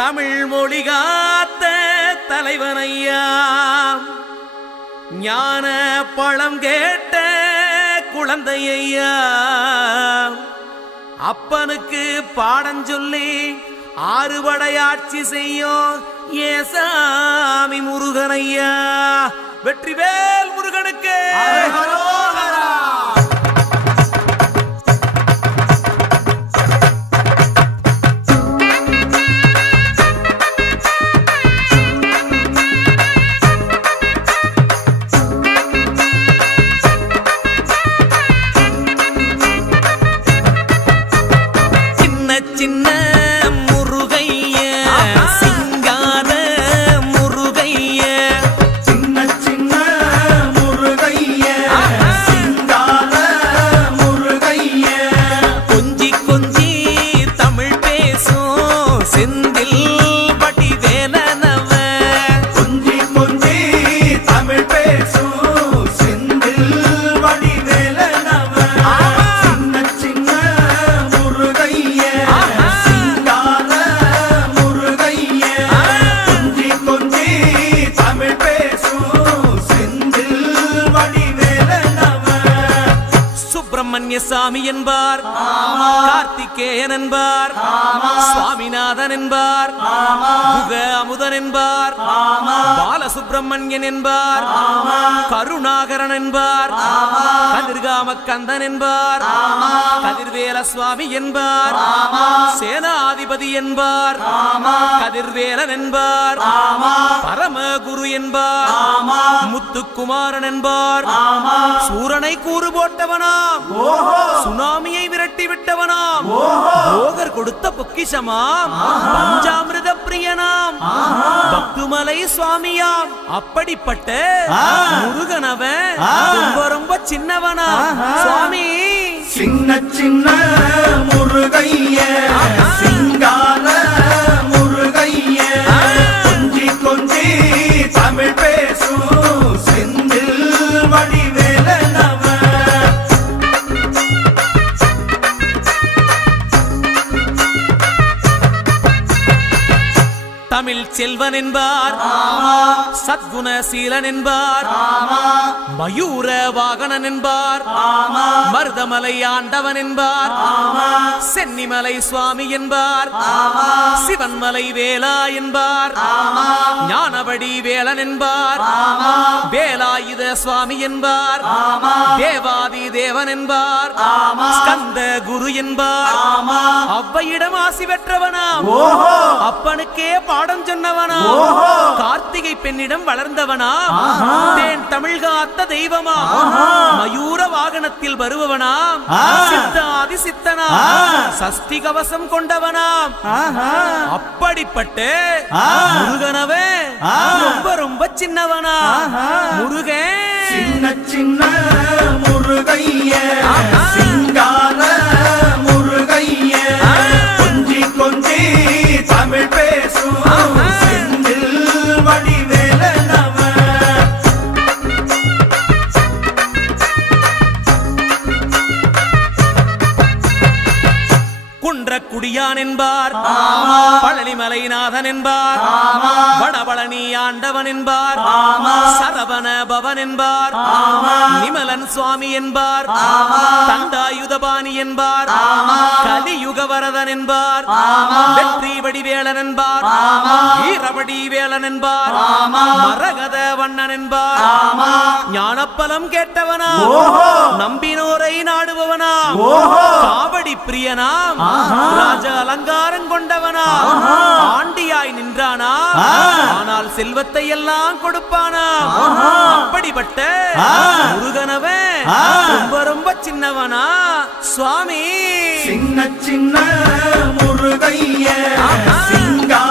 தமிழ் மொழி காத்த தலைவனையா, ஞான பழம் கேட்ட குழந்தையா, அப்பனுக்கு பாடம் சொல்லி ஆறுபடையாட்சி செய்யும் ஏசாமி முருகனையா. வெற்றிவேல் முருகனுக்கு. சின்ன முருகைய சிங்கார முருகைய, சின்ன சின்ன முருகைய சிங்கார முருகைய, கொஞ்சி கொஞ்சி தமிழ் பேசும் செந்தில் வடிவேலனவ, கொஞ்சி கொஞ்சி தமிழ் பேசும் செந்தில் வடிவேலனவ, சின்ன சின்ன முருகைய சிங்கார முருகைய, கொஞ்சி கொஞ்சி தமிழ் பேசும் செந்தில் வடிவேலனவ. சுப்பிரமணிய சாமி என்பார், கார்த்திகேயன் என்பார், சுவாமிநாதன் என்பார், முக அமுதன் என்பார், பாலசுப்பிரமணியன் என்பார், கருணாகரன் என்பார், கதிர்காம கந்தன் என்பார், கதிர்வேல சுவாமி என்பார், சேனாதிபதி என்பார், கதிர்வேலன் என்பார், பரமகுரு என்பார், முத்துக்குமாரன் என்பார், சூரனை கூறு போட்டவனாம், சுனாமியை விரட்டி விட்டவனாம், போகர் கொடுத்த பொக்கிஷமாம், பஞ்சாமிர்த பிரியனாம், பக்துமலை சுவாமியாம். அப்படிப்பட்ட முருகனவன் ரொம்ப ரொம்ப சின்னவனா சுவாமி. சின்ன சின்ன முருகைய சிங்கார முருகைய, கொஞ்சி கொஞ்சி தமிழ் பேசும் செந்தில் வடிவேலனவ. தமிழ் செல்வன் என்பார், சத்குணசீலன் என்பார், மயூர வாகனன் என்பார், மருதமலை ஆண்டவன் என்பார், சென்னிமலை சுவாமி என்பார், சிவன்மலை வேலா என்பார், ஞானவடி வேலன் என்பார், வேலாயுத சுவாமி என்பார், தேவாதி தேவன் என்பார், ஸ்கந்த குரு என்பார், அவ்வையிடம் ஆசி பெற்றவனாம், அப்பனுக்கே பாடம் சொன்னவனா, கார்த்திகை பெண்ணிடம் வளர்ந்தவனா, தேன் தமிழ் காத்த தெய்வமா, மயூர வாகனத்தில் வருபவனாம், சித்தாதி சித்தனா, சஷ்டி கவசம் கொண்டவனாம். அப்படிப்பட்ட முருகனவே ரொம்ப ரொம்ப சின்னவனா முருகன். சின்ன சின்ன முருகைய சிங்கார முருகைய, கொஞ்சி கொஞ்சி தமிழ் பேசும் செந்தில் வடிவேலனவ. குன்றக்குடியான் என்பார், பழனிமலைநாதன் என்பார், வடபழனி ஆண்டவன் என்பார், சரவண பவன் என்பார், நிமலன் சுவாமி என்பார், தண்டாயுதபாணி என்பார், கலியுகவரதன் என்பார், வெற்றி வடிவேலன் என்பார், வீரவடி வேலன் என்பார், மரகத வண்ணன் என்பார், ஞானப்பலம் கேட்டவனா, நம்பினோரை நாடுபவனா, காவடி பிரியனாம், ராஜ அலங்காரம் கொண்டவனா, ஆண்டியாய் நின்றானா, ஆனால் செல்வத்தை எல்லாம் கொடுப்பானா. அப்படிப்பட்ட முருகனவன் ரொம்ப ரொம்ப சின்னவனா சுவாமி. சின்ன சின்ன முருகைய சிங்கா